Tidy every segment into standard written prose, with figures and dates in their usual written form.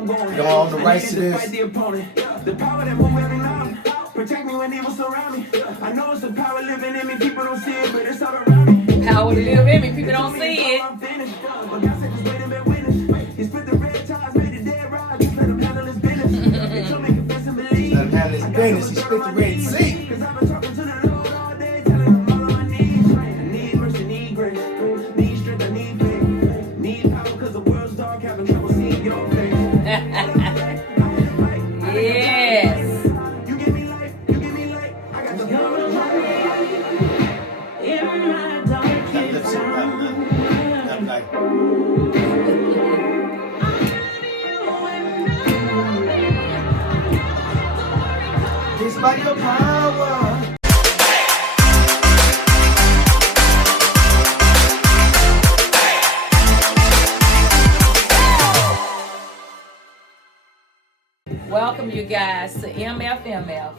You don't own the rights to this. The power that move every mountain. Protect me when evil surround me. I know it's the power living in me. People don't see it, but it's all around me. Power to live in me. People don't see it. But God said just wait and bear witness. He split the red ties, made the dead rise. Just let him handle his business. They told me confess and believe. Let him handle his business. He split the red sea. Cause I've been talking to the Lord all day, telling him all on my knees. I need mercy, need grace. Need strength, I need faith. Need power cause the world's dark. Having trouble seeing your face. Yes. You give me life, you give me light. I got the power to in my That lip sync, that like. It's by your power. Welcome you guys to MFMF,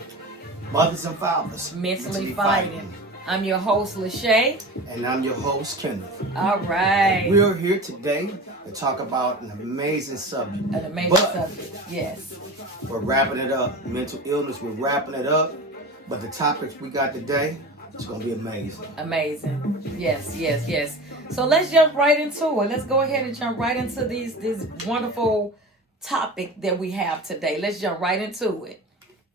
Mothers and Fathers. Mentally Fighting. I'm your host, Lachey. And I'm your host, Kenneth. All right. We're here today to talk about an amazing subject. An amazing subject, yes. We're wrapping it up. Mental illness, we're wrapping it up. But the topics we got today, it's going to be amazing. Amazing. Yes, yes, yes. So let's jump right into it. Let's go ahead and jump right into this wonderful topic that we have today. Let's jump right into it.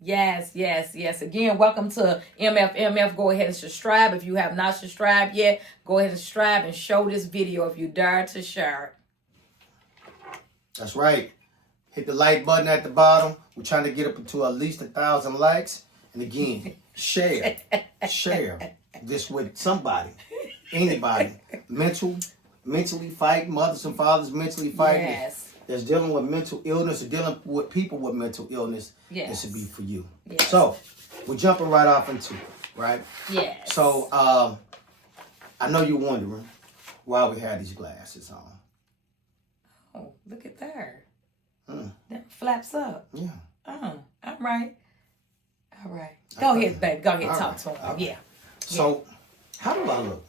Yes, yes, yes. Again, welcome to MFMF. Go ahead and subscribe. If you have not subscribed yet, go ahead and subscribe and show this video if you dare to share it. That's right. Hit the like button at the bottom. We're trying to get up to at least 1,000 likes. And again, share this with somebody, anybody. Mentally fighting, mothers and fathers mentally fighting. Yes. That's dealing with mental illness or dealing with people with mental illness. Yes. This would be for you. Yes. So we're jumping right off into it, right? Yes. So I know you're wondering why we have these glasses on. Oh, look at there. Mm. That flaps up. Yeah. Oh, all right. All right. Go ahead, babe. Go ahead. All Talk right. to him. All right. Yeah. So how do I look?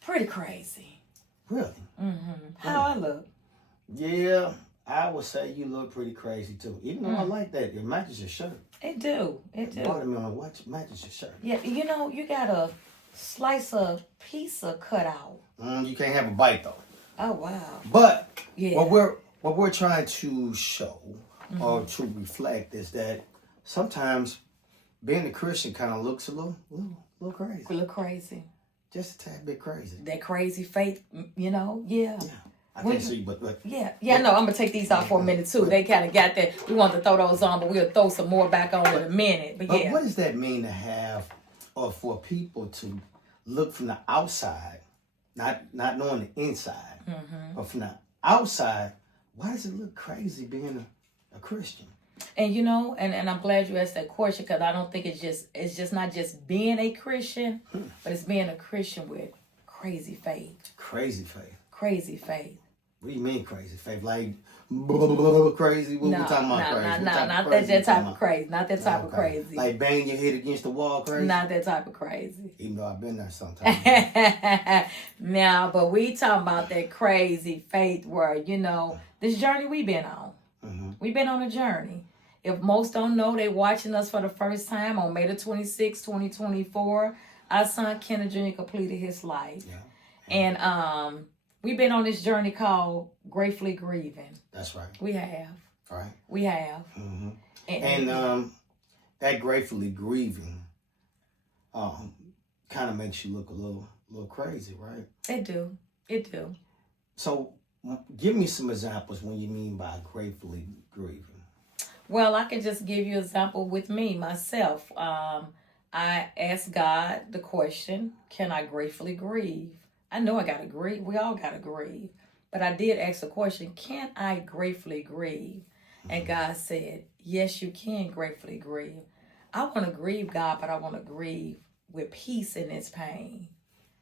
Pretty crazy. Really? Mm-hmm. How I look? Yeah, I would say you look pretty crazy too. Even though I like that, it matches your shirt. It do. It do. Bottom on what matches your shirt. Yeah, you know, you got a slice of pizza cut out. You can't have a bite though. Oh wow. But Yeah. what we're trying to show or to reflect is that sometimes being a Christian kind of looks a little crazy. We look crazy. Just a tad bit crazy. That crazy faith, you know? Yeah. Yeah. I can't see, but Yeah, no, I'm gonna take these off for a minute too. They kind of got that. We want to throw those on, but we'll throw some more back on in a minute. But yeah. what does that mean to have, or for people to look from the outside, not knowing the inside, but from the outside? Why does it look crazy being a Christian? And you know, and I'm glad you asked that question because I don't think it's just not just being a Christian, but it's being a Christian with crazy faith. Crazy faith. Crazy faith. What do you mean crazy faith? Like crazy? What we talking about crazy? Not that type of crazy. Not that type of crazy. Like bang your head against the wall crazy? Not that type of crazy. Even though I've been there sometimes. Now, but we talking about that crazy faith where, you know, this journey we've been on. Mm-hmm. We've been on a journey. If most don't know, they watching us for the first time on May the 26th, 2024. Our son Kenneth Jr. completed his life. Yeah. And we've been on this journey called Gratefully Grieving. That's right. We have. Right. We have. Mm-hmm. And that gratefully grieving kind of makes you look a little crazy, right? It do. It do. So give me some examples when you mean by gratefully grieving. Well, I can just give you an example with me, myself. I asked God the question, can I gratefully grieve? I know I got to grieve. We all got to grieve. But I did ask the question, can I gratefully grieve? And God said, yes, you can gratefully grieve. I want to grieve, God, but I want to grieve with peace in this pain.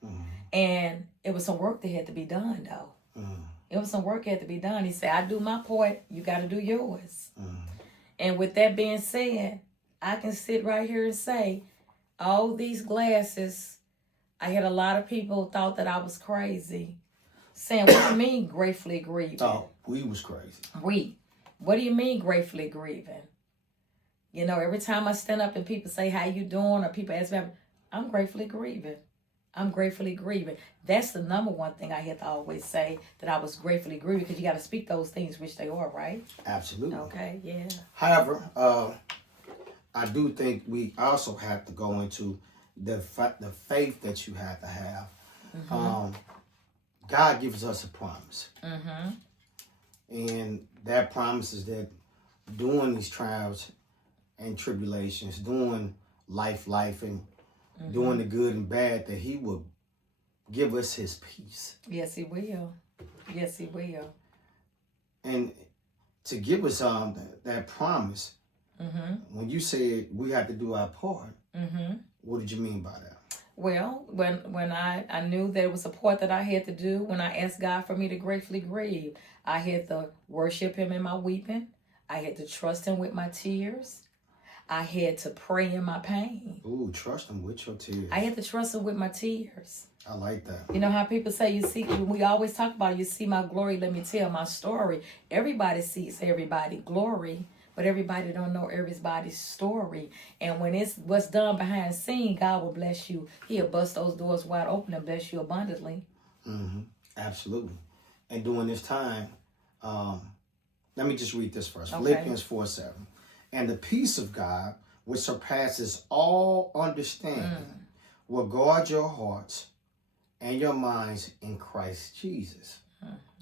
Mm-hmm. And it was some work that had to be done, though. Mm-hmm. It was some work that had to be done. He said, I do my part. You got to do yours. Mm-hmm. And with that being said, I can sit right here and say, all these glasses, I had a lot of people thought that I was crazy, saying, what do you mean gratefully grieving? Oh, We was crazy. What do you mean gratefully grieving? You know, every time I stand up and people say, how you doing? Or people ask me, I'm gratefully grieving. I'm gratefully grieving. That's the number one thing I had to always say, that I was gratefully grieving, because you got to speak those things which they are, right? Absolutely. Okay, yeah. However, I do think we also have to go into the faith that you have to have. God gives us a promise. And that promise is that during these trials and tribulations, doing life, and doing the good and bad, that he will give us his peace. Yes, he will. Yes, he will. And to give us that promise, when you said we have to do our part, what did you mean by that? Well, when I knew there was a part that I had to do, when I asked God for me to gratefully grieve, I had to worship him in my weeping. I had to trust him with my tears. I had to pray in my pain. Ooh, trust him with your tears. I had to trust him with my tears. I like that. You know how people say, you see, we always talk about, you see my glory, let me tell my story. Everybody sees everybody's glory, but everybody don't know everybody's story. And when it's what's done behind the scene, God will bless you. He'll bust those doors wide open and bless you abundantly. Absolutely. And during this time, let me just read this first. Okay. Philippians 4:7. And the peace of God, which surpasses all understanding, will guard your hearts and your minds in Christ Jesus.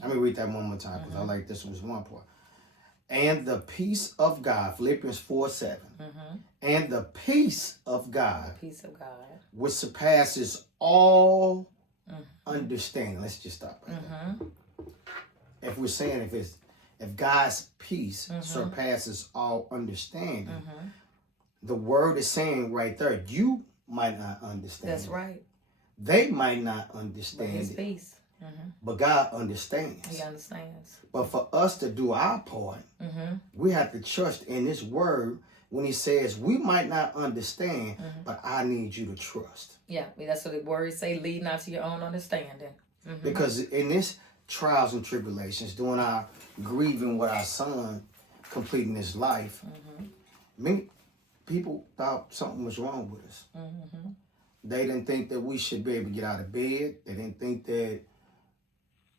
Let me read that one more time, because I like this one part. And the peace of God, Philippians 4:7. And the peace of God, which surpasses all understanding. Let's just stop right there. If we're saying if God's peace surpasses all understanding, the word is saying right there, you might not understand. That's right. They might not understand His it. peace. But God understands. He understands. But for us to do our part, we have to trust in this word when he says, we might not understand, but I need you to trust. Yeah, that's what the words say, lead not to your own understanding. Because in this trials and tribulations, during our grieving with our son completing his life, many people thought something was wrong with us. They didn't think that we should be able to get out of bed. They didn't think that,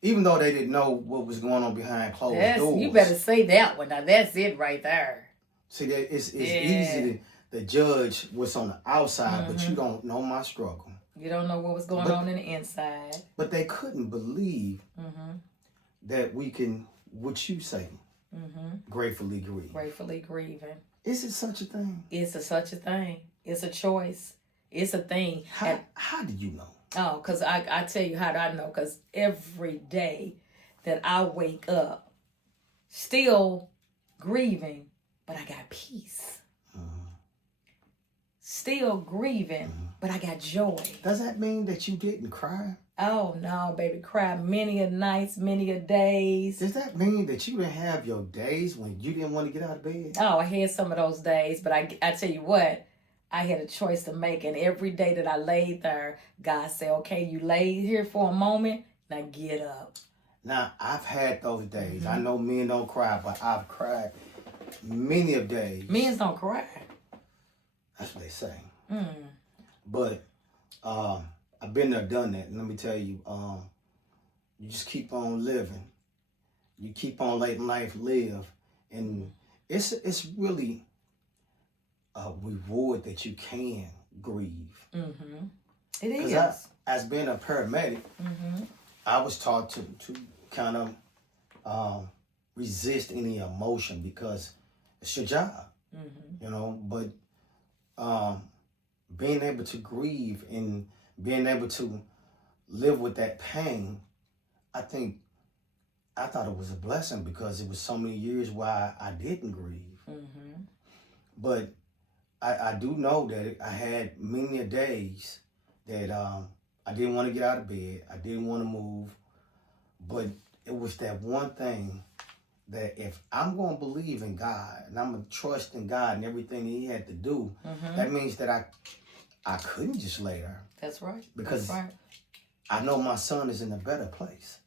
even though they didn't know what was going on behind closed doors. You better say that one. Now that's it right there. See, that it's easy to judge what's on the outside, but you don't know my struggle. You don't know what was going on in the inside. But they couldn't believe that we can, what you say, gratefully grieve. Gratefully grieving. Is it such a thing? It's such a thing. It's a choice. It's a thing. How do you know? Oh, because I tell you how do I know. Because every day that I wake up, still grieving, but I got peace. Still grieving, but I got joy. Does that mean that you didn't cry? Oh, no, baby. Cried many a nights, many a days. Does that mean that you didn't have your days when you didn't want to get out of bed? Oh, I had some of those days, but I tell you what, I had a choice to make. And every day that I laid there, God said, okay, you laid here for a moment, now get up. Now, I've had those days. I know men don't cry, but I've cried many of days. Men don't cry. That's what they say. But I've been there, done that. And let me tell you, you just keep on living. You keep on letting life live. And it's really a reward that you can grieve. It is. Because as being a paramedic, I was taught to kind of resist any emotion because it's your job, you know. But being able to grieve and being able to live with that pain, I thought it was a blessing because it was so many years why I didn't grieve. But I do know that I had many days that I didn't want to get out of bed. I didn't want to move. But it was that one thing that if I'm going to believe in God and I'm going to trust in God and everything he had to do, that means that I couldn't just lay there. That's right. Because That's right. I know my son is in a better place.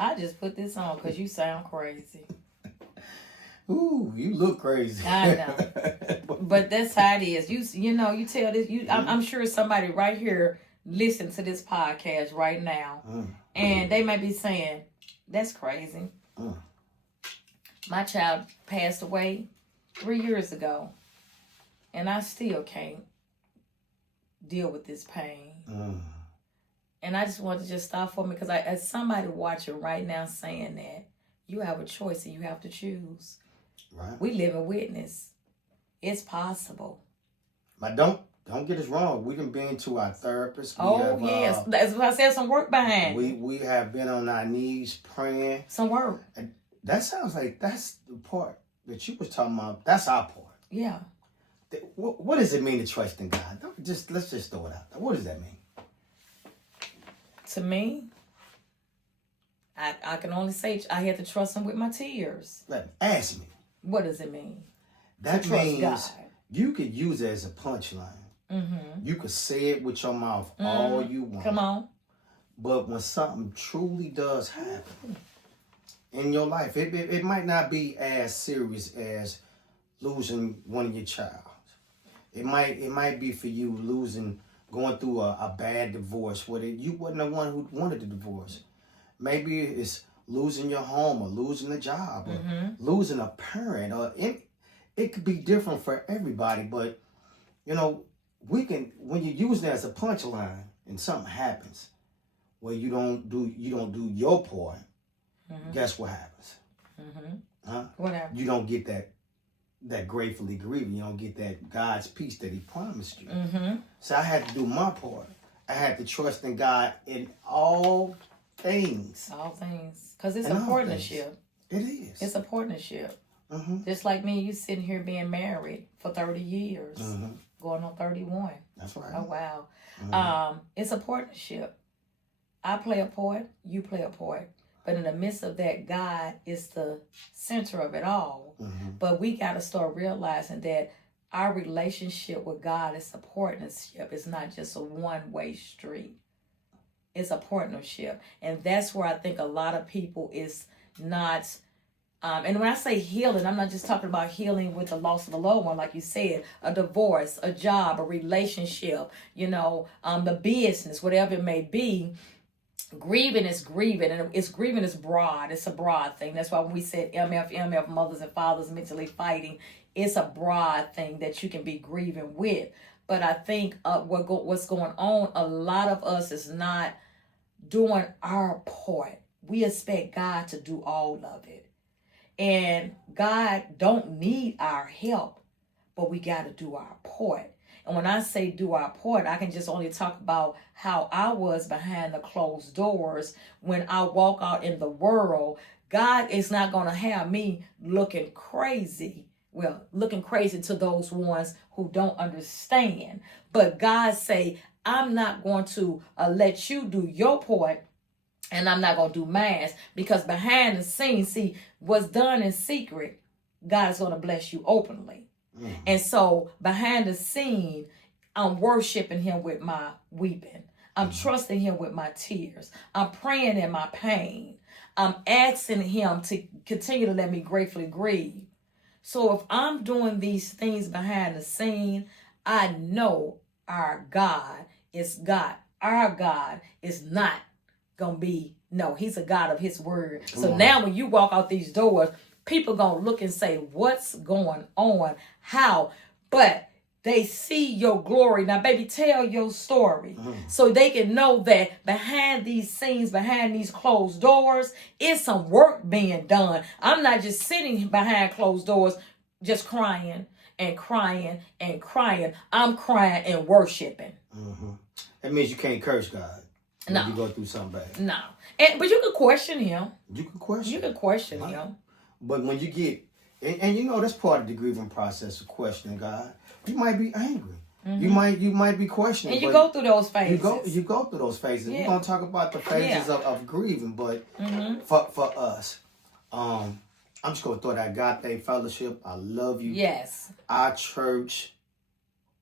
I just put this on because you sound crazy. Ooh, you look crazy. I know. But that's how it is. You know, you tell this. I'm sure somebody right here listen to this podcast right now. And they may be saying, that's crazy. My child passed away 3 years ago. And I still can't deal with this pain. And I just want to just stop for me because as somebody watching right now saying that, you have a choice and you have to choose. Right. We live in witness. It's possible. But don't get us wrong. We done been to our therapist. Yes. That's what I said, some work behind. We have been on our knees praying. Some work. And that sounds like that's the part that you was talking about. That's our part. Yeah. What does it mean to trust in God? Let's just throw it out there. What does that mean? To me, I can only say I had to trust him with my tears. Ask me. What does it mean? That means God. you could use it as a punchline. You could say it with your mouth all you want. Come on. But when something truly does happen in your life, it might not be as serious as losing one of your child. It might be for you going through a bad divorce where you wasn't the one who wanted the divorce. Maybe it's losing your home or losing a job or losing a parent. Or it could be different for everybody. But, you know, when you use that as a punchline and something happens where you don't do your part, guess what happens? Huh? What happened? You don't get that gratefully grieving. You don't get that God's peace that he promised you. So I had to do my part. I had to trust in God in all things. All things. Because it's In a all partnership. It is. It's a partnership. Just like me and you sitting here being married for 30 years. Going on 31. That's right. Oh, wow. It's a partnership. I play a part. You play a part. But in the midst of that, God is the center of it all. But we got to start realizing that our relationship with God is a partnership. It's not just a one-way street. It's a partnership. And that's where I think a lot of people is not... and when I say healing, I'm not just talking about healing with the loss of a loved one, like you said, a divorce, a job, a relationship, the business, whatever it may be. Grieving is grieving, and grieving is broad. It's a broad thing. That's why when we said MF, mothers and fathers mentally fighting, it's a broad thing that you can be grieving with. But I think what's going on, a lot of us is not doing our part. We expect God to do all of it. And God don't need our help, but we got to do our part. And when I say do our part, I can just only talk about how I was behind the closed doors when I walk out in the world. God is not going to have me looking crazy. Well, looking crazy to those ones who don't understand. But God say, I'm not going to let you do your part, and I'm not going to do mine. Because behind the scenes, see, what's done in secret, God is going to bless you openly. And so behind the scene, I'm worshiping him with my weeping. I'm trusting him with my tears. I'm praying in my pain. I'm asking him to continue to let me gratefully grieve. So if I'm doing these things behind the scene, I know our God is God. Our God is not going to be, no, he's a God of his word. So now when you walk out these doors, people gonna look and say, what's going on? How? But they see your glory. Now, baby, tell your story so they can know that behind these scenes, behind these closed doors, is some work being done. I'm not just sitting behind closed doors just crying and crying and crying. I'm crying and worshiping. That means you can't curse God when No. you go through something bad. No. But you can question him. You can question. You can question him. But when you get, and that's part of the grieving process of questioning God. You might be angry. You might be questioning. And you go through those phases. You go through those phases. Yeah. We're gonna talk about the phases of grieving, but for us, I'm just gonna throw that Agape Fellowship. I love you. Yes. Our church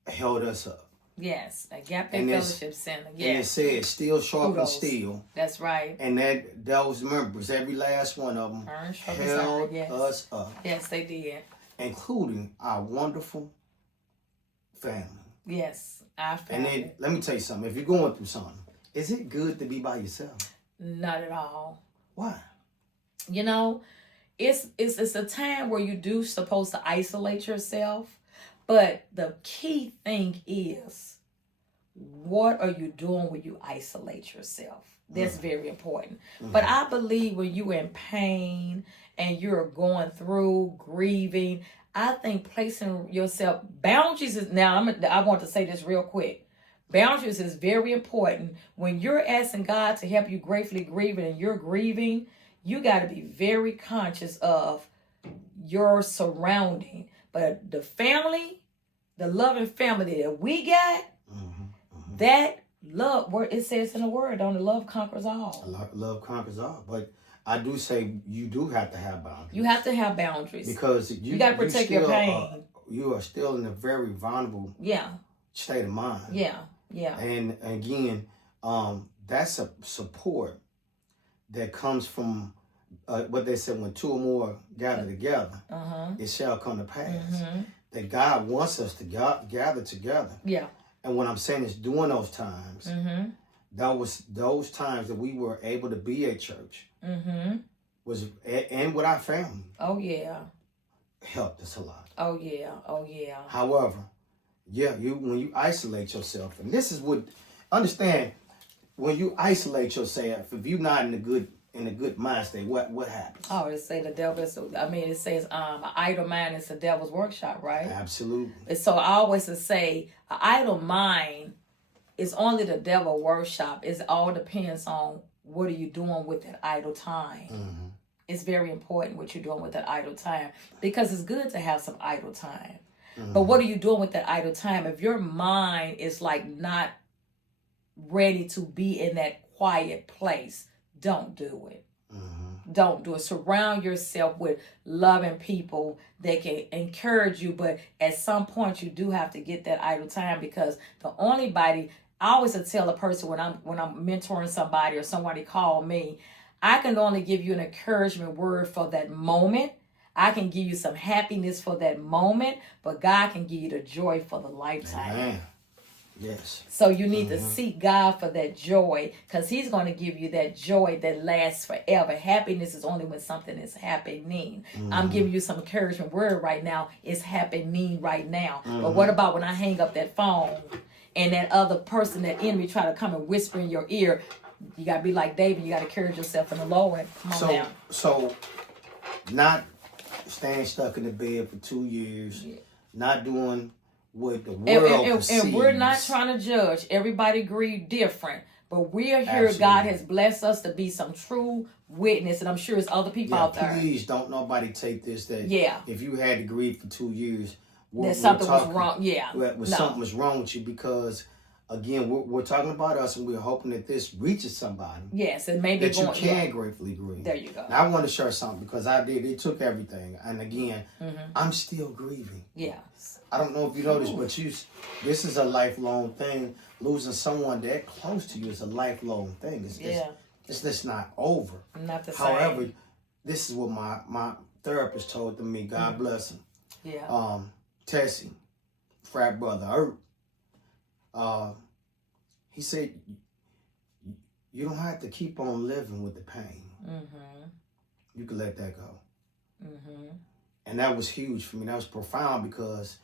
held us up. Yes, Agape And Fellowship Center. And it Yes, said, "Still sharpen Kudos. steel." That's right. And that those members, every last one of them, Iron sharpens held iron, yes. us up, Yes, they did. including our wonderful family. Yes, I And found then it. let me tell you something. If you're going through something, is it good to be by yourself? Not at all. Why? You know, it's a time where you do supposed to isolate yourself, but the key thing is, what are you doing when you isolate yourself? That's very important. But I believe when you're in pain and you're going through grieving, I think placing yourself boundaries is now. I want to say this real quick. Boundaries is very important. When you're asking God to help you gratefully grieving and you're grieving, you got to be very conscious of your surrounding. But the family, the loving family that we got, that love, where it says in the word, don't love conquers all. Love conquers all. But I do say you do have to have boundaries. You have to have boundaries. Because you got to protect your pain. You are still in a very vulnerable state of mind. Yeah. And again, that's a support that comes from what they said, when two or more gather together, it shall come to pass. That God wants us to gather together. Yeah. And what I'm saying is, during those times, that was those times that we were able to be at church, was and with our family. Oh yeah. Helped us a lot. Oh yeah. Oh yeah. However, when you isolate yourself, and this is what, understand, when you isolate yourself, if you're not in a good mind state, what happens? Oh, it say the devil is. It says an idle mind is the devil's workshop, right? Absolutely. And so I always say an idle mind is only the devil workshop. It all depends on what are you doing with that idle time. It's very important what you're doing with that idle time, because it's good to have some idle time. But what are you doing with that idle time? If your mind is like not ready to be in that quiet place, don't do it. Don't do it. Surround yourself with loving people that can encourage you. But at some point, you do have to get that idle time, because the only body, I always tell a person when I'm mentoring somebody or somebody call me, I can only give you an encouragement word for that moment. I can give you some happiness for that moment, but God can give you the joy for the lifetime. Amen. Yes. So you need to seek God for that joy, because He's going to give you that joy that lasts forever. Happiness is only when something is happening. I'm giving you some encouragement word right now. It's happening right now. But what about when I hang up that phone and that other person, that enemy, try to come and whisper in your ear? You got to be like David. You got to encourage yourself in the Lord. Come on now. So not staying stuck in the bed for 2 years, not doing what the world perceives. And we're not trying to judge. Everybody grieve different. But we're here. Absolutely. God has blessed us to be some true witness. And I'm sure there's other people out there. Please don't nobody take this that if you had to grieve for 2 years, that something was wrong. Something was wrong with you, because again, we're talking about us, and we're hoping that this reaches somebody. Yes, and maybe that you can gratefully grieve. There you go. Now, I want to share something, because it took everything, and again, I'm still grieving. Yes. I don't know if you know this, but this is a lifelong thing. Losing someone that close to you is a lifelong thing. It's just not over. Not the However, same. this is what my therapist told to me. God bless him. Yeah. Tessie, frat brother, he said, you don't have to keep on living with the pain. You can let that go. And that was huge for me. That was profound, because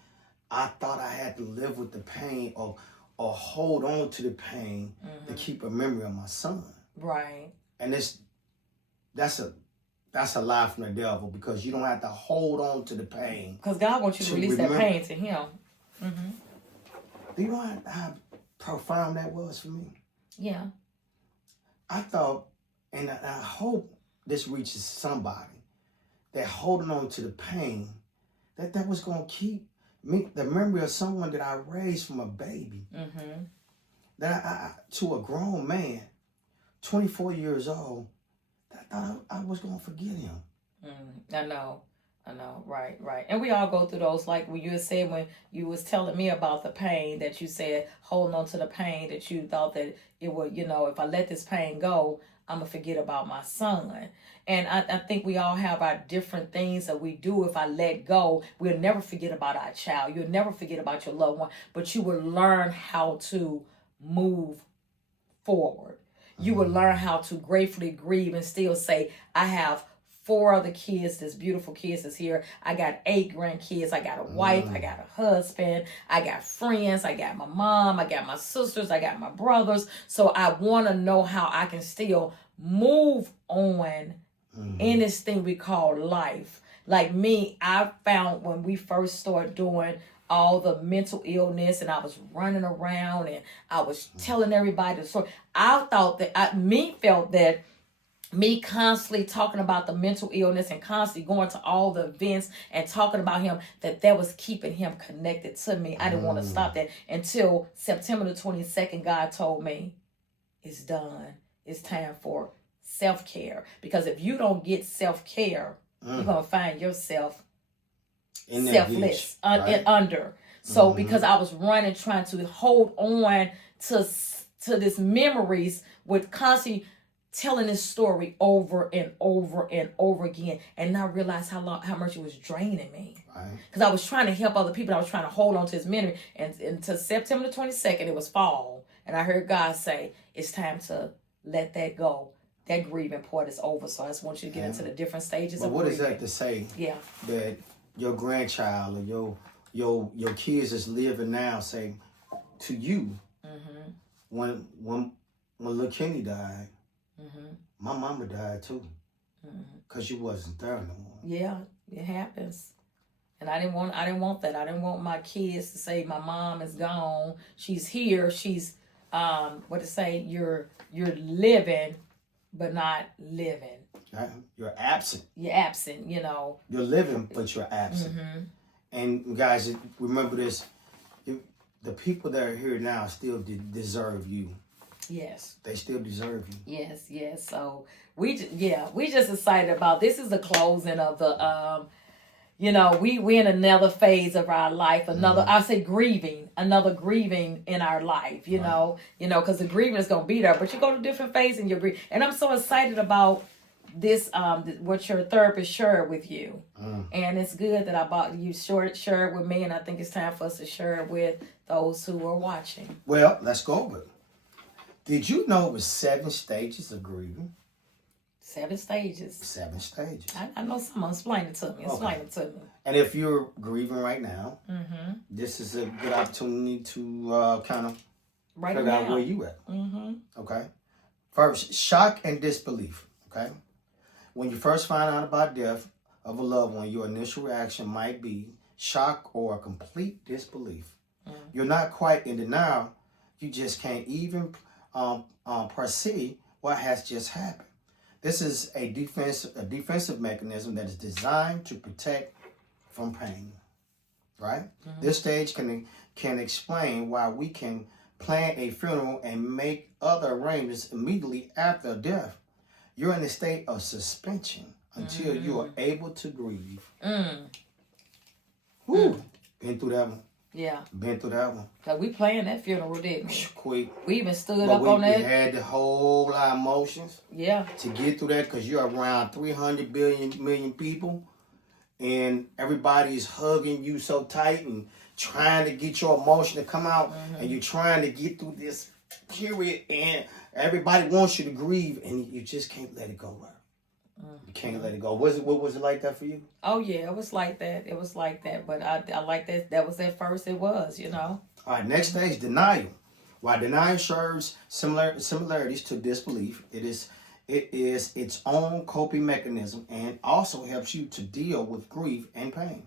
I thought I had to live with the pain or hold on to the pain to keep a memory of my son. Right. And that's a lie from the devil, because you don't have to hold on to the pain. Because God wants you to release that pain to Him. Do you know how profound that was for me? Yeah. I thought, and I hope this reaches somebody, that holding on to the pain, that was going to keep me, the memory of someone that I raised from a baby, that I to a grown man, 24 years old, that I thought I was going to forget him. I know. I know, right, right. And we all go through those, like when you had said, when you was telling me about the pain, that you said holding on to the pain, that you thought that it would, if I let this pain go, I'm going to forget about my son. And I think we all have our different things that we do. If I let go, we'll never forget about our child. You'll never forget about your loved one, but you will learn how to move forward. You will learn how to gratefully grieve and still say, I have 4 other kids, this beautiful kids is here. I got 8 grandkids. I got a wife. I got a husband. I got friends. I got my mom. I got my sisters. I got my brothers. So I want to know how I can still move on in this thing we call life. Like me, I found when we first started doing all the mental illness, and I was running around and I was telling everybody the story. I thought that felt that me constantly talking about the mental illness and constantly going to all the events and talking about him, that was keeping him connected to me. I didn't want to stop that until September the 22nd. God told me, it's done. It's time for self-care. Because if you don't get self-care, you're going to find yourself in selfless and under. So because I was running, trying to hold on to this memories with constantly telling this story over and over and over again, and not realize how much it was draining me. Because I was trying to help other people. I was trying to hold on to his memory. And until September the 22nd, it was fall. And I heard God say, it's time to let that go. That grieving part is over. So I just want you to get into the different stages of what grieving. Is that to say? Yeah. That your grandchild or your kids is living now say to you, when little Kenny died, my mama died too, because you wasn't there no more. Yeah, it happens. And I didn't want that. I didn't want my kids to say my mom is gone. She's here. She's you're living, but not living. You're absent. You're absent. You're living, but you're absent. And guys, remember this: the people that are here now still deserve you. Yes. They still deserve you. Yes. So we just excited about this. Is the closing of the we in another phase of our life, I say grieving in our life, you know, because the grieving is going to be there, but you go to different phases in your grief. And I'm so excited about this, what your therapist shared with you. And it's good that you share it with me, and I think it's time for us to share it with those who are watching. Well, let's go over it. Did you know it was 7 stages of grieving? 7 stages. 7 stages. I know someone. Explain it to me. Explain it to me. And if you're grieving right now, this is a good opportunity to kind of figure out where you at. Okay. First, shock and disbelief. Okay. When you first find out about death of a loved one, your initial reaction might be shock or complete disbelief. You're not quite in denial. You just can't even perceive what has just happened. This is a defensive mechanism that is designed to protect from pain, right? This stage can explain why we can plan a funeral and make other arrangements immediately after death. You're in a state of suspension until you are able to grieve. Woo! Been through that one. Yeah. Been through that one. Like we planned that funeral, didn't we? Quick. We even stood up on that. We had the whole lot of emotions. Yeah. To get through that, because you're around 300 million people, and everybody's hugging you so tight and trying to get your emotion to come out, and you're trying to get through this period, and everybody wants you to grieve, and you just can't let it go, right? You can't let it go. What was it like that for you? Oh yeah, it was like that. It was like that. But I like that. That was at first. It was, All right. Next stage, denial. While denial shares similarities to disbelief, it is its own coping mechanism and also helps you to deal with grief and pain.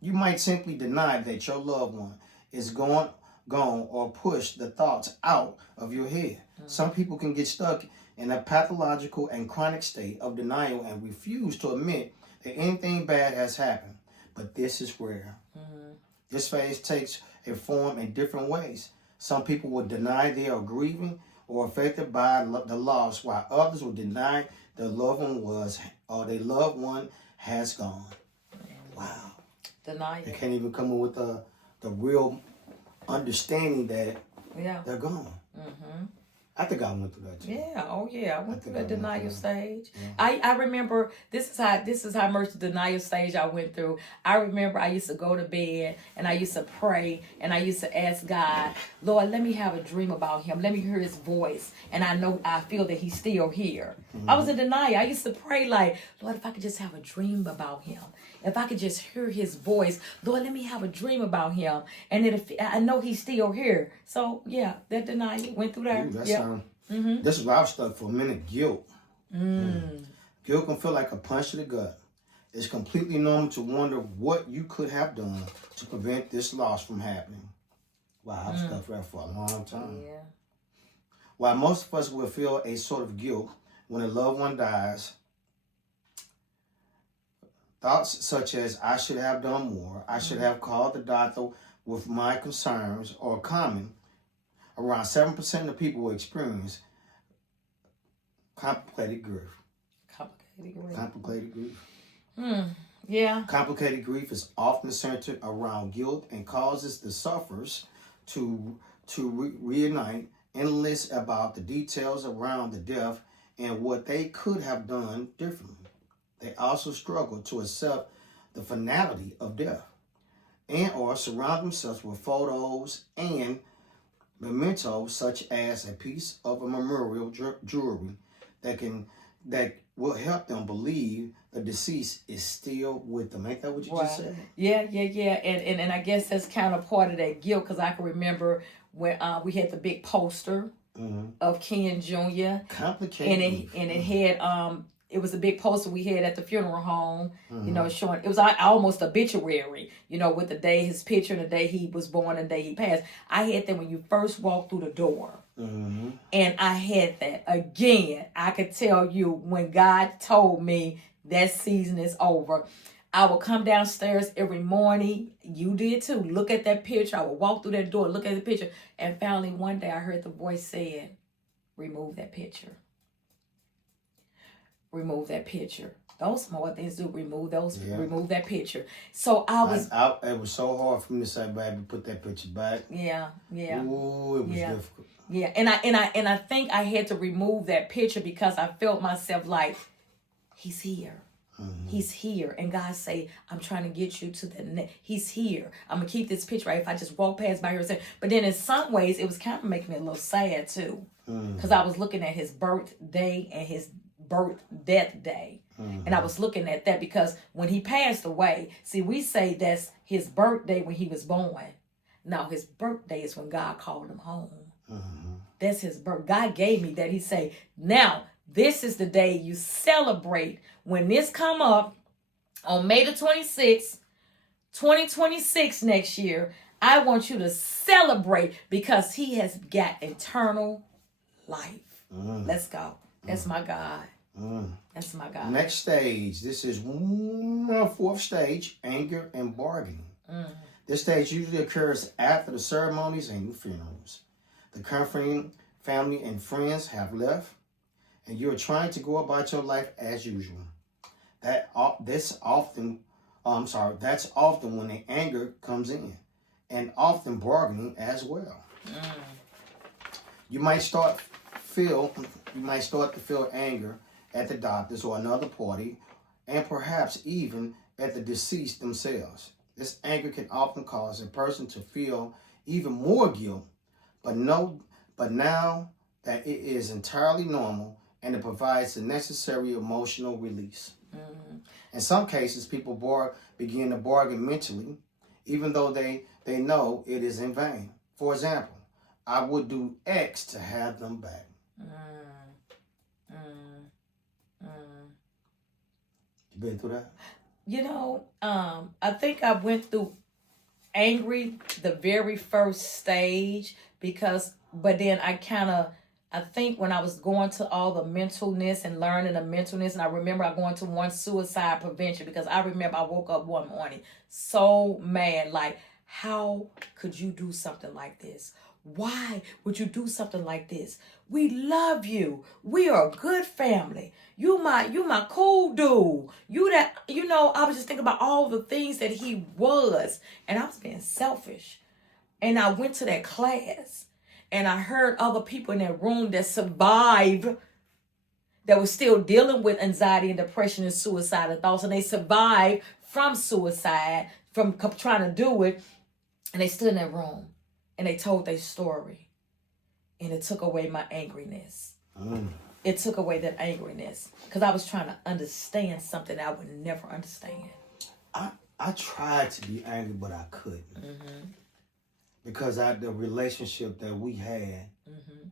You might simply deny that your loved one is gone, or push the thoughts out of your head. Some people can get stuck in a pathological and chronic state of denial and refuse to admit that anything bad has happened. But this is rare. This phase takes a form in different ways. Some people will deny they are grieving or affected by the loss, while others will deny their loved one has gone. Wow. Denial. They can't even come up with the real understanding that they're gone. Mm-hmm. I think I went through that too. Yeah, oh yeah, I went through that denial stage. Yeah. I remember this is how much the denial stage I went through. I remember I used to go to bed and I used to pray and I used to ask God, Lord, let me have a dream about him. Let me hear his voice. And I feel that he's still here. Mm-hmm. I was in denial. I used to pray like, Lord, if I could just have a dream about him. If I could just hear his voice, Lord, let me have a dream about him. And then if I know he's still here. So yeah, that denial went through there. This is where I was stuck for a minute. Guilt. Guilt can feel like a punch to the gut. It's completely normal to wonder what you could have done to prevent this loss from happening. Wow, I was stuck for that for a long time. Yeah. While most of us will feel a sort of guilt when a loved one dies, thoughts such as, I should have done more, I should have called the doctor with my concerns, are common. Around 7% of people will experience complicated grief. Complicated grief. Yeah. Complicated grief is often centered around guilt and causes the sufferers to reunite endless about the details around the death and what they could have done differently. They also struggle to accept the finality of death and or surround themselves with photos and mementos such as a piece of a memorial jewelry that will help them believe the deceased is still with them. Ain't that what you just said? Yeah. And I guess that's kind of part of that guilt because I can remember when we had the big poster of Ken Jr. Complicated. And it had it was a big poster we had at the funeral home, you know, showing, it was almost obituary, you know, with the day, his picture, and the day he was born and the day he passed. I had that when you first walked through the door. And I had that again. I could tell you when God told me that season is over, I would come downstairs every morning. You did too. Look at that picture. I would walk through that door, look at the picture. And finally one day I heard the voice saying, remove that picture. Remove that picture. Those small things do. Remove that picture. So I was. It was so hard for me to say, baby, put that picture back. Yeah. Ooh, it was difficult. Yeah, and I think I had to remove that picture because I felt myself like, he's here. He's here. And God say, I'm trying to get you to the next. He's here. I'm going to keep this picture right if I just walk past by here and say. But then in some ways, it was kind of making me a little sad too. Because I was looking at his birthday and his death day. And I was looking at that because when he passed away, see, we say that's his birthday when he was born. Now, his birthday is when God called him home. That's his birth. God gave me that. He say, now, this is the day you celebrate. When this come up on May the 26th, 2026 next year, I want you to celebrate because he has got eternal life. Let's go. That's my God. That's my God. Next stage. This is fourth stage, anger and bargaining. This stage usually occurs after the ceremonies and funerals. The comforting family and friends have left, and you are trying to go about your life as usual. That's often when the anger comes in, and often bargaining as well. You might start to feel anger at the doctors or another party, and perhaps even at the deceased themselves. This anger can often cause a person to feel even more guilt, but now that it is entirely normal and it provides the necessary emotional release. In some cases, people begin to bargain mentally, even though they know it is in vain. For example, I would do X to have them back. You been through that? You know, I think I went through angry the very first stage but then I think when I was going to all the mentalness and learning the mentalness, and I remember I going to one suicide prevention because I remember I woke up one morning so mad, like, how could you do something like this? Why would you do something like this? We love you. We are a good family. You my cool dude. I was just thinking about all the things that he was. And I was being selfish. And I went to that class and I heard other people in that room that survived, that were still dealing with anxiety and depression and suicidal thoughts. And they survived from suicide, from trying to do it. And they stood in that room and they told their story. And it took away my angriness. It took away that angriness. Because I was trying to understand something I would never understand. I tried to be angry, but I couldn't. Mm-hmm. Because the relationship that we had, Mm-hmm.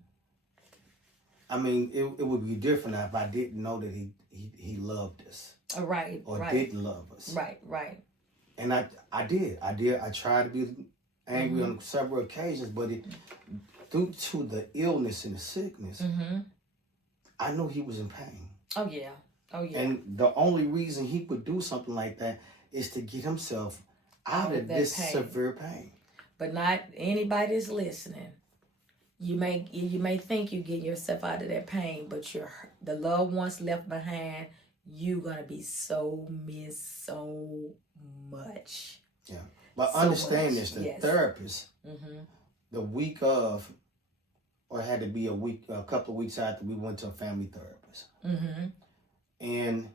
I mean, it would be different if I didn't know that he loved us. Right. Or right. didn't love us. Right. And I did. I tried to be angry on several occasions, but due to the illness and the sickness, I knew he was in pain. Oh yeah. And the only reason he would do something like that is to get himself out of this severe pain. But not anybody that's listening. You may think you get yourself out of that pain, but the loved ones left behind, you're gonna be miss so much. Yeah. But understand this, the therapist, the week of, or had to be a couple of weeks after, we went to a family therapist. And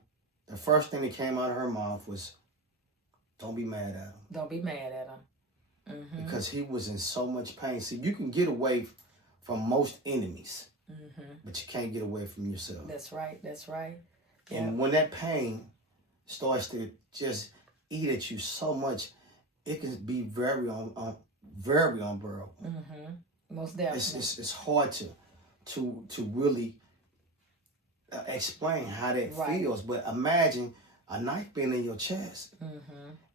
the first thing that came out of her mouth was, don't be mad at him. Don't be mad at him. Because he was in so much pain. See, you can get away from most enemies, but you can't get away from yourself. That's right. And when that pain starts to just eat at you so much, it can be very unbearable. Most definitely. It's hard to really explain how that feels. But imagine a knife being in your chest,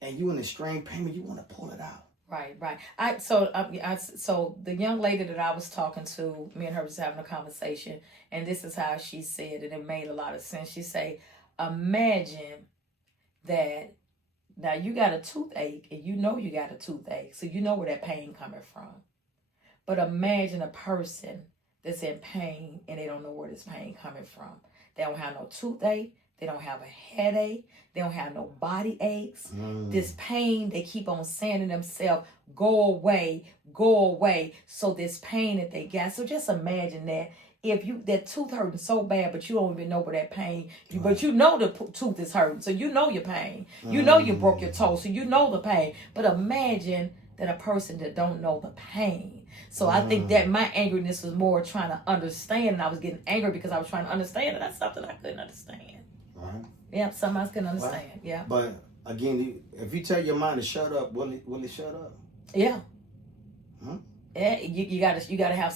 and you in extreme pain, and you want to pull it out. Right. So the young lady that I was talking to, me and her was having a conversation, and this is how she said it. It made a lot of sense. She say, imagine that now you got a toothache, and you know you got a toothache, so you know where that pain coming from. But imagine a person that's in pain and they don't know where this pain coming from. They don't have no toothache. They don't have a headache. They don't have no body aches. This pain, they keep on saying to themselves, go away. So this pain that they got. So just imagine that. If that tooth hurting so bad, but you don't even know where that pain, but you know the tooth is hurting. So you know your pain. You know you broke your toe. So you know the pain. But imagine that a person that don't know the pain. So I think that my angriness was more trying to understand. And I was getting angry because I was trying to understand. And that's something I couldn't understand. Right. Yeah, somebody else can understand. Right. Yeah. But again, if you tell your mind to shut up, will it shut up? Yeah. Yeah, you gotta have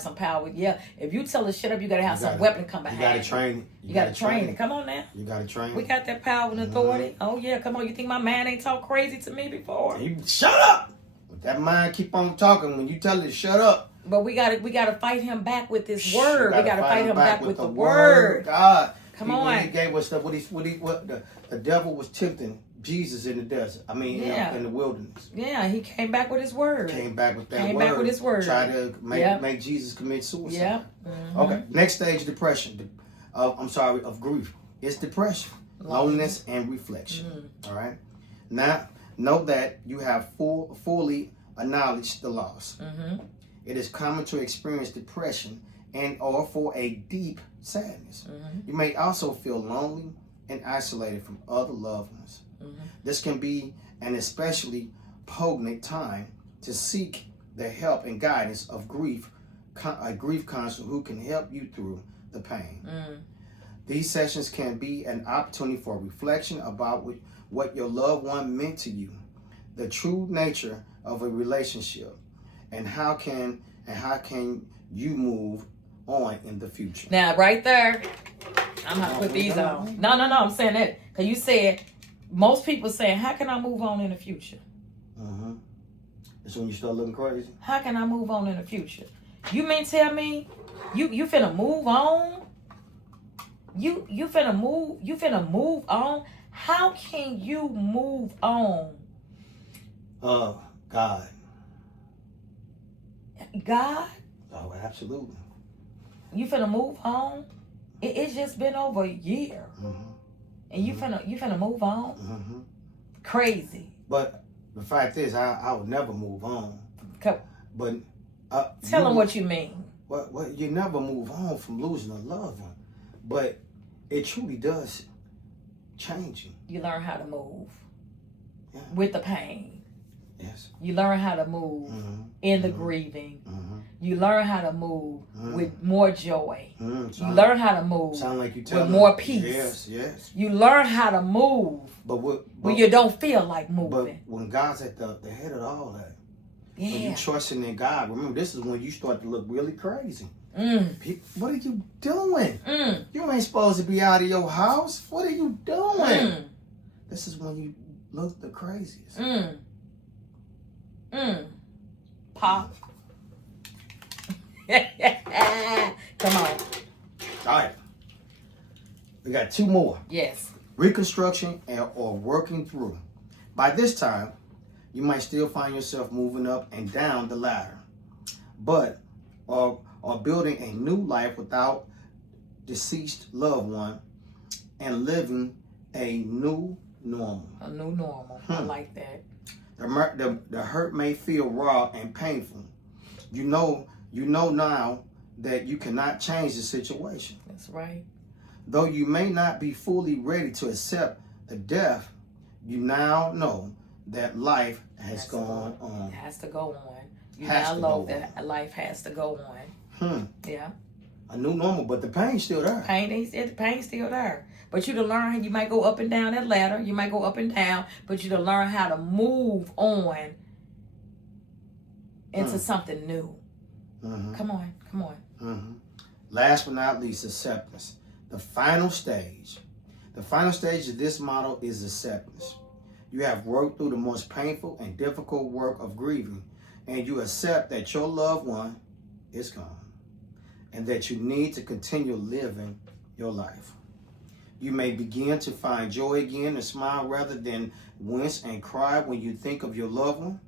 some power. Yeah, if you tell it shut up, you gotta have some weapon come behind. You gotta train it. You gotta train it. Come on now. You gotta train it. We got that power and authority. Oh yeah, come on. You think my man ain't talk crazy to me before? You shut up. But that mind keep on talking when you tell it to shut up. But we gotta fight him back with this word. We gotta fight him back with the word. God, come on. He gave us the devil was tempting Jesus in the desert. I mean, in the wilderness. Yeah, he came back with his word. Came back with that word. Came back with his word. Tried to make Jesus commit suicide. Yeah. Okay. Next stage, depression. Of grief. It's depression, loneliness, and reflection. All right. Now, know that you have fully acknowledged the loss. It is common to experience depression or for a deep sadness. You may also feel lonely and isolated from other loved ones. This can be an especially poignant time to seek the help and guidance of a grief counselor who can help you through the pain. These sessions can be an opportunity for reflection about what your loved one meant to you, the true nature of a relationship, and how can you move on in the future. Now, right there, I'm gonna put these on. No, I'm saying that because you said most people saying, "How can I move on in the future?" That's when you start looking crazy. How can I move on in the future? You mean tell me you finna move on? You finna move on? How can you move on? God. God? Oh, absolutely. you finna move on. It's just been over a year, and you finna move on. Crazy. But the fact is, I would never move on. But tell them what you mean. Well, you never move on from losing a loved one, but it truly does change you. You learn how to move with the pain. Yes. You learn how to move in the grieving. You learn how to move with more joy. You learn how to move like you with more peace. Yes, yes. You learn how to move when you don't feel like moving. But when God's at the head of all that, when you trusting in God, remember, this is when you start to look really crazy. What are you doing? You ain't supposed to be out of your house. What are you doing? This is when you look the craziest. Pop. Come on. All right. We got two more. Yes. Reconstruction or working through. By this time, you might still find yourself moving up and down the ladder, but or building a new life without deceased loved one and living a new normal. A new normal. I like that. The hurt may feel raw and painful. You know now that you cannot change the situation. That's right. Though you may not be fully ready to accept the death, you now know that life has gone on. It has to go on. You now know that life has to go on. Yeah. A new normal, but the pain's still there. The pain's still there. But you to learn, you might go up and down that ladder. You might go up and down, but you to learn how to move on into something new. Come on. Last but not least, acceptance. The final stage. The final stage of this model is acceptance. You have worked through the most painful and difficult work of grieving, and you accept that your loved one is gone and that you need to continue living your life. You may begin to find joy again and smile rather than wince and cry when you think of your loved one.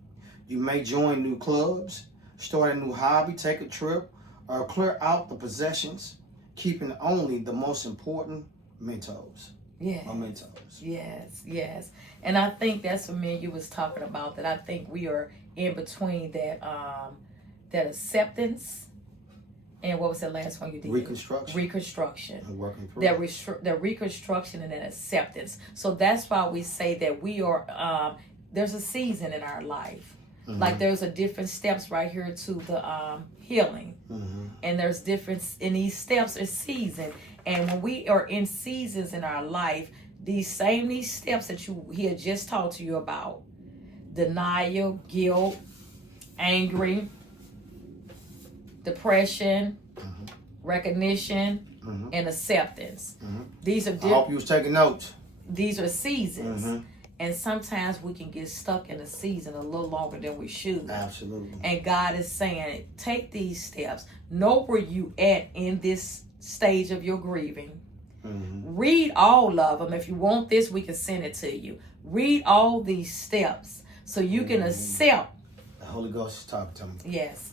You may join new clubs, start a new hobby, take a trip, or clear out the possessions, keeping only the most important mementos. Yes. Mementos. Yes. And I think that's what me and you was talking about, that I think we are in between that acceptance and what was the last one you did? Reconstruction. And working through the reconstruction and then acceptance. So that's why we say that we are, there's a season in our life. Like there's a different steps right here to the healing. And there's difference in these steps is season. And when we are in seasons in our life, these steps that he had just talked to you about, denial, guilt, angry, depression, recognition, and acceptance. These are I hope you was taking notes. These are seasons. And sometimes we can get stuck in a season a little longer than we should. Absolutely. And God is saying, take these steps. Know where you at in this stage of your grieving. Read all of them. If you want this, we can send it to you. Read all these steps so you can accept. The Holy Ghost is talking to me. Yes.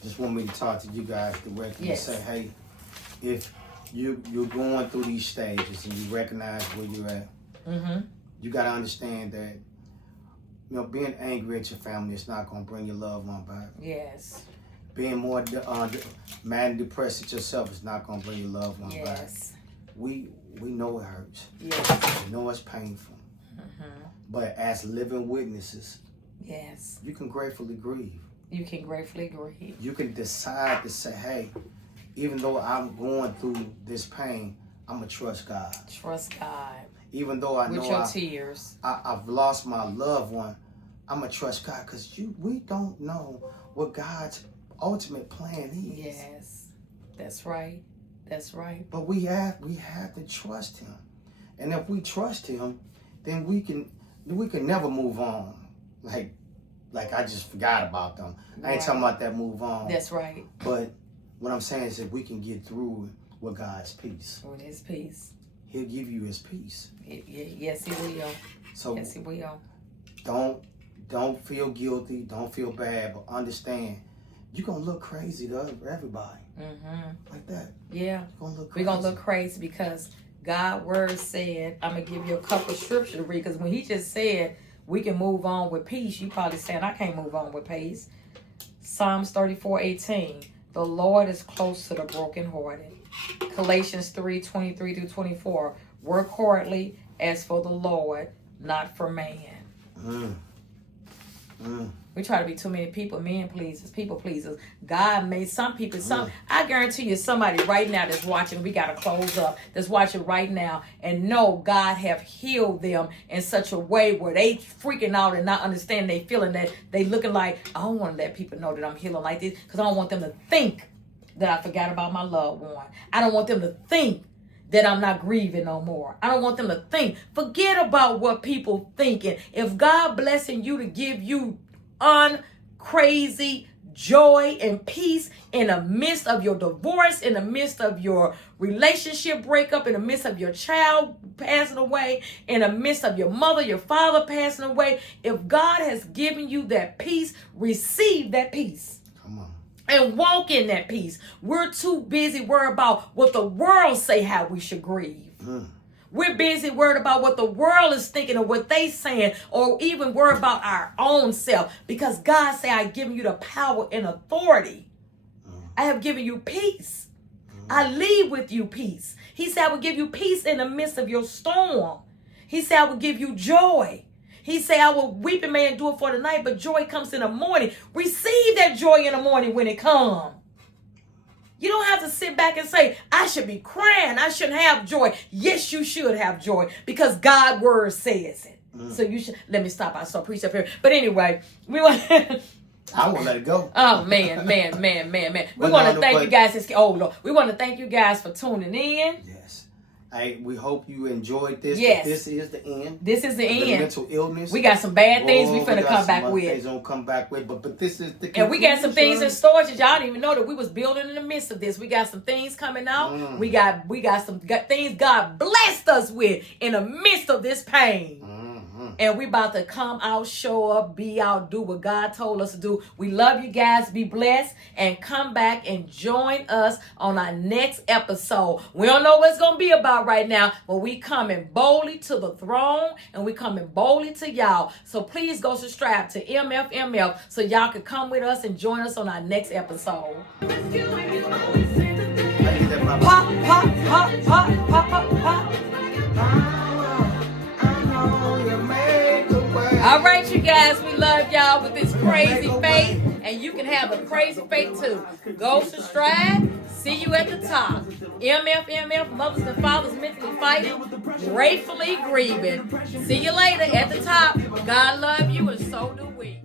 Just want me to talk to you guys directly and say, hey, if you're going through these stages and you recognize where you're at, you got to understand that, being angry at your family is not going to bring your loved one back. Yes. Being more mad and depressed at yourself is not going to bring your loved one back. We know it hurts. Yes. We know it's painful. But as living witnesses, yes, you can gratefully grieve. You can gratefully grieve. You can decide to say, hey, even though I'm going through this pain, I'm going to trust God. Trust God. Even though I with know your tears, I've lost my loved one, I'm going to trust God, because we don't know what God's ultimate plan is. Yes, that's right. That's right. But we have to trust Him. And if we trust Him, then we can never move on. Like I just forgot about them. I ain't talking about that move on. That's right. But what I'm saying is that we can get through with God's peace. With His peace. He'll give you His peace. Yes, He will. So yes, He will. Don't feel guilty. Don't feel bad. But understand, you're going to look crazy to everybody. Like that. Yeah. You're gonna look We're crazy. going to look crazy because God's word said, I'm going to give you a couple of scriptures to read, because when he just said we can move on with peace, you probably saying, I can't move on with peace. Psalms 34:18, the Lord is close to the brokenhearted. Galatians 3:23-24, work hardly as for the Lord, not for man. We try to be too many people, men pleasers, people pleasers. God made some people, I guarantee you somebody right now that's watching, we got to close up, that's watching right now and know God have healed them in such a way where they freaking out and not understanding they feeling that they looking like, I don't want to let people know that I'm healing like this, because I don't want them to think that I forgot about my loved one. I don't want them to think that I'm not grieving no more. I don't want them to think. Forget about what people thinking. If God blessing you to give you uncrazy joy and peace in the midst of your divorce, in the midst of your relationship breakup, in the midst of your child passing away, in the midst of your mother, your father passing away, if God has given you that peace, receive that peace. Come on. And walk in that peace. We're too busy worried about what the world say how we should grieve. We're busy worried about what the world is thinking or what they saying, or even worried about our own self. Because God said, I've given you the power and authority. I have given you peace. I leave with you peace. He said, I will give you peace in the midst of your storm. He said, I will give you joy. He said, I will weep and may endure for the night, but joy comes in the morning. Receive that joy in the morning when it comes. You don't have to sit back and say, I should be crying. I shouldn't have joy. Yes, you should have joy because God's word says it. So you should. Let me stop. I saw precept here. But anyway, we want. I won't let it go. Oh, man. We want to thank you guys. Oh, Lord. We want to thank you guys for tuning in. Yes. We hope you enjoyed this. Yes. This is the end. This is the end. Mental illness. We got some bad things we finna come back with. Things don't come back with, but this is the. And we got some things in storage that y'all didn't even know that we was building in the midst of this. We got some things coming out. We got some things God blessed us with in the midst of this pain. And we about to come out, show up, be out, do what God told us to do. We love you guys. Be blessed. And come back and join us on our next episode. We don't know what it's going to be about right now, but we coming boldly to the throne and we coming boldly to y'all. So please go subscribe to MFMF so y'all can come with us and join us on our next episode. Pop, pop, pop, pop, pop, pop, pop. All right, you guys, we love y'all with this crazy faith, and you can have a crazy faith too. Go subscribe. See you at the top. MFMF, Mothers and Fathers Mentally Fighting, Gratefully Grieving. See you later at the top. God love you, and so do we.